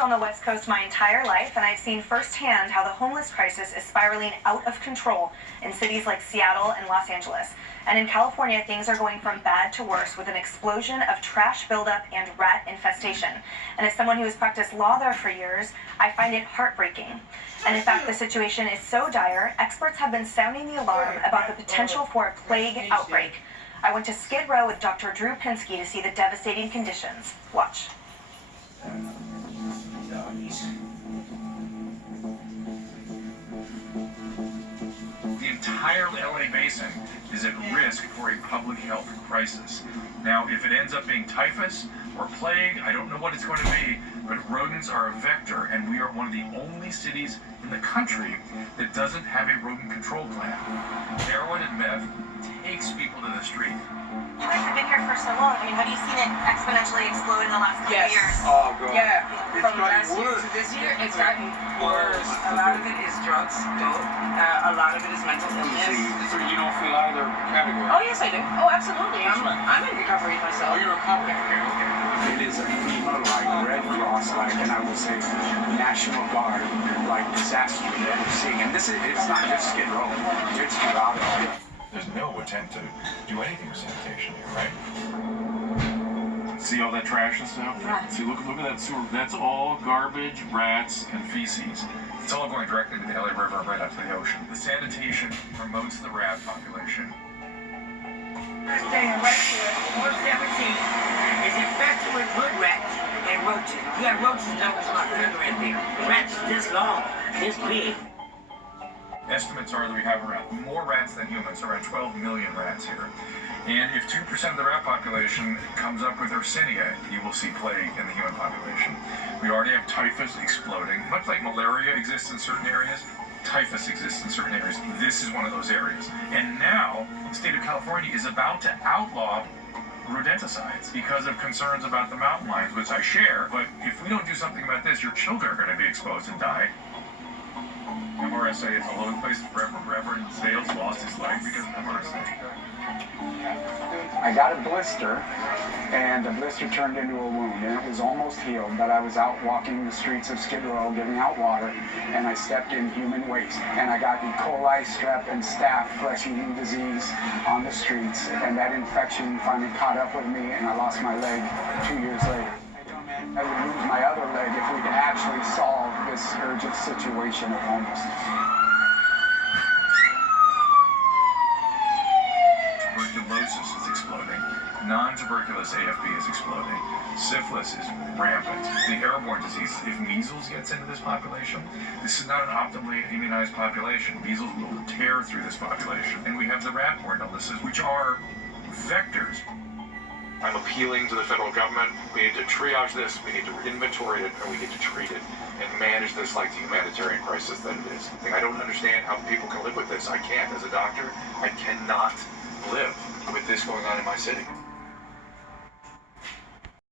on the West Coast my entire life, and I've seen firsthand how the homeless crisis is spiraling out of control in cities like Seattle and Los Angeles. And in California, things are going from bad to worse with an explosion of trash buildup and rat infestation. And as someone who has practiced law there for years, I find it heartbreaking. And in fact, the situation is so dire, experts have been sounding the alarm about the potential for a plague outbreak. I went to Skid Row with Dr. Drew Pinsky to see the devastating conditions. Watch. The entire LA basin is at risk for a public health crisis. Now, if it ends up being typhus or plague, I don't know what it's going to be, but rodents are a vector, and we are one of the only cities in the country that doesn't have a rodent control plan. Heroin and meth takes people to the street. You guys have been here for so long. I mean, have you seen it exponentially explode in the last couple of years? Oh, God. Yeah, from last year worse. to this year, it's gotten worse. A lot of it is drugs, dope. A lot of it is mental illness. So you don't feel either category? Oh, yes, I do. Oh, absolutely. I'm in recovery myself. Oh, you're a cop. Okay. It is a FEMA-like, Red Cross-like, and I would say National Guard-like disaster that we're seeing. And it's not just Skid Row, it's throughout it. There's no attempt to do anything with sanitation here, right? See all that trash and stuff? Yeah. See, look at that sewer. That's all garbage, rats, and feces. It's all going directly to the LA River right out to the ocean. The sanitation promotes the rat population. We're staying right here, 417, is infested with wood rats and roaches. You have roaches double my finger in there. Rats this long, this big. Estimates are that we have around more rats than humans, around 12 million rats here. And if 2% of the rat population comes up with Yersinia, you will see plague in the human population. We already have typhus exploding. Much like malaria exists in certain areas, typhus exists in certain areas. This is one of those areas. And now, the state of California is about to outlaw rodenticides because of concerns about the mountain lions, which I share. But if we don't do something about this, your children are going to be exposed and die. MRSA is all over the place. Reverend Sales lost his leg because of MRSA. I got a blister, and the blister turned into a wound, and it was almost healed, but I was out walking the streets of Skid Row, giving out water, and I stepped in human waste, and I got E. coli, strep, and staph flesh-eating disease on the streets, and that infection finally caught up with me, and I lost my leg 2 years later. I would lose my other leg if we'd actually solve this urgent situation of homelessness. Tuberculosis is exploding. Non-tuberculous AFB is exploding. Syphilis is rampant. The airborne disease, if measles gets into this population, this is not an optimally immunized population. Measles will tear through this population. And we have the rat-borne illnesses, which are vectors. I'm appealing to the federal government. We need to triage this, we need to inventory it, and we need to treat it and manage this like the humanitarian crisis that it is. I don't understand how people can live with this. I can't. As a doctor, I cannot live with this going on in my city.